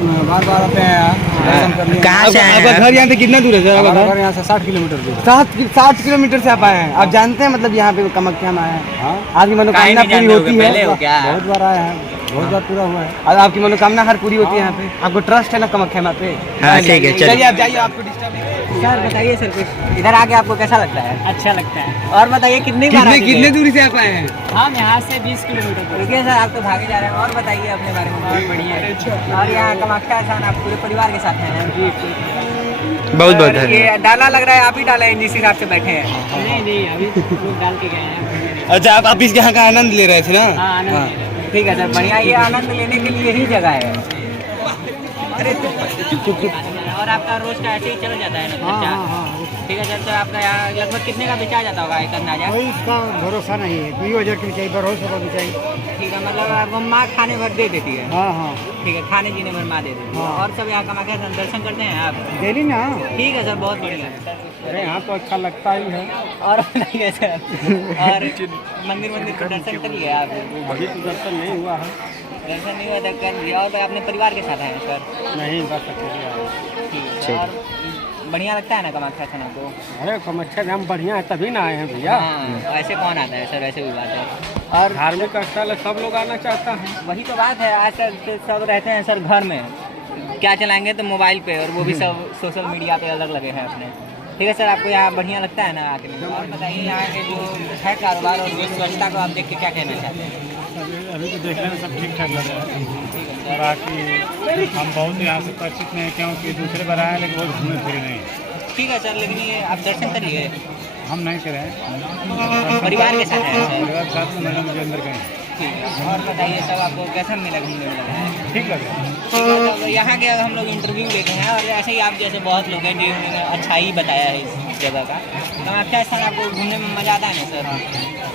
बार बार आते हैं दर्शन करने। कहाँ से आए हैं आपका घर यहाँ से कितना दूर है सर? आपका हमारा घर घर यहाँ से 60 किलोमीटर दूर है। 60 किलोमीटर से आप आए हैं। आप जानते हैं मतलब यहाँ पे कामाख्या में आए हैं, हाँ आपकी मनोकामना पूरी होती पहले हो है? क्या? बहुत बार आए हैं, बहुत बार पूरा हुआ है। और आपकी मनोकामना हर पूरी होती है यहाँ पे? आपको ट्रस्ट है ना कामाख्या माँ पे? हाँ, ठीक है, चलिए। चलिए आप जाइए, आपको डिस्टर्ब नहीं करेंगे। सर बताइए सर, कुछ इधर आके आपको कैसा लगता है? अच्छा लगता है। और बताइए कितनी बार आ चुके कितने हैं? दूरी से आप आए हैं? हम यहाँ से 20 किलोमीटर। रुकिए सर, आप तो भागे जा रहे हैं। और बताइए अपने बारे में। बहुत बढ़िया है। और यहाँ कामाख्या स्थान आप पूरे परिवार के साथ हैं? बहुत बहुत और ये डाला लग रहा है, आप ही डाला है जिस हिसाब से बैठे हैं। नहीं नहीं, अभी लोग डाल के गए हैं। अच्छा, आप इस यहाँ का आनंद ले रहे थे ना? हाँ, आनंद ले रहे हैं। ठीक है सर, बढ़िया। ये आनंद लेने के लिए ही जगह है। अरे और आपका रोज का ऐसे ही चल जाता है ना खर्चा? ठीक है सर। तो आपका यहाँ लगभग कितने का बेचा जाता होगा एक अंदाजा? कोई इसका भरोसा नहीं है, 20,000 की चाहिए, भरोसा भी चाहिए। ठीक है, मतलब आपको माँ खाने भर दे देती है? हाँ हाँ ठीक है, खाने पीने भर माँ दे देती है। और सब यहाँ कामाख्या दर्शन करते हैं आप? डेली ना। ठीक है सर, बहुत बढ़िया। अरे यहाँ तो अच्छा लगता ही है। और बताइए सर, और मंदिर को दर्शन कर लिया आप? अभी तो दर्शन नहीं हुआ है। दर्शन नहीं हुआ था, कर लिया। और अपने परिवार के साथ आए हैं सर? नहीं, बस अकेले आए। ठीक है। और बढ़िया लगता है ना कामाख्या स्थान आपको? अरे कामाख्या धाम बढ़िया है, तभी ना आए हैं भैया। हाँ, ऐसे कौन आता है सर? ऐसे भी बात है। और धार्मिक स्थल है, सब लोग आना चाहता है। वही तो बात है, आज तक सब रहते हैं सर घर में, क्या चलाएंगे तो मोबाइल पे, और वो भी सब सोशल मीडिया पे अलग लगे हैं अपने। ठीक है सर, आपको यहाँ बढ़िया लगता है ना आके में? और बताइए यहाँ के जो है कारोबार और स्वच्छता को आप देख के क्या कहना चाहते हैं? अभी तो देखने में सब ठीक ठाक लग रहा है। बाकी हम बहुत यहाँ से परिचित नहीं, क्योंकि दूसरे बार आए लेकिन बहुत घूमे फिरे नहीं। ठीक है सर, लेकिन ये आप दर्शन करिए। हम नहीं करें, परिवार के साथ हैं सर? परिवार के साथ में मैडम मुझे अंदर गए। ठीक है। और बताइए सर, आपको कैसा मिला घूमने में लगा है? ठीक लग रहा है। तो यहाँ के हम लोग इंटरव्यू लेते हैं, और ऐसे ही आप जैसे बहुत लोग हैं जिन्होंने अच्छा ही बताया है इस जगह का। कामाख्या स्थान आपको घूमने में मज़ा आता है ना सर?